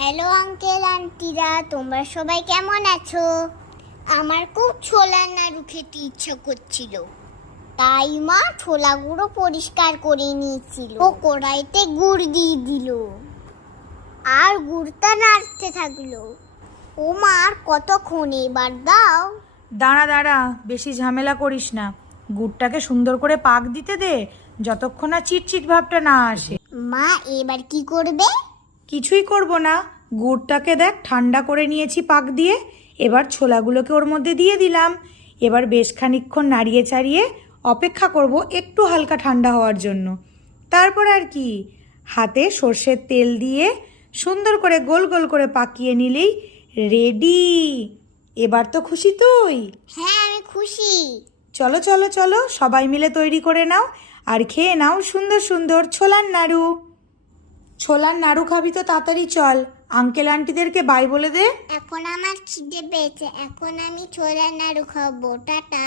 Hello uncle আন্টিরা, তোমরা সবাই কেমন আছো? আমার খুব ছোলার নাড়ু খেতে ইচ্ছা করছিল, তাই মা ছোলা গুঁড়ো পরিষ্কার করে নিয়েছিল ও কড়াইতে গুড় দিয়ে দিল আর গুড়টা নাড়তে থাকলো। ও মা, আর কতক্ষণ, এবার দাও। দাঁড়া দাঁড়া, বেশি ঝামেলা করিস না। গুড়টাকে সুন্দর করে পাক দিতে দে, যতক্ষণ না চিটচিট ভাবটা না আসে। মা, এবার কি করবে? কিছুই করব না, গুড়টাকে দেখ ঠান্ডা করে নিয়েছি পাক দিয়ে। এবার ছোলাগুলোকে ওর মধ্যে দিয়ে দিলাম। এবার বেশ খানিকক্ষণ নাড়িয়ে চাড়িয়ে অপেক্ষা করব একটু হালকা ঠান্ডা হওয়ার জন্য। তারপর আর কি, হাতে সর্ষের তেল দিয়ে সুন্দর করে গোল গোল করে পাকিয়ে নিলেই রেডি। এবার তো খুশি তুই? হ্যাঁ, আমি খুশি। চলো চলো চলো, সবাই মিলে তৈরি করে নাও আর খেয়ে নাও সুন্দর সুন্দর ছোলার নাড়ু। ছোলার নাড়ু খাবি তো তাড়াতাড়ি চল, আঙ্কেল আন্টিদেরকে বাই বলে দে। এখন আমার খিদে পেয়েছে, এখন আমি ছোলার নাড়ু খাবো। টাটা।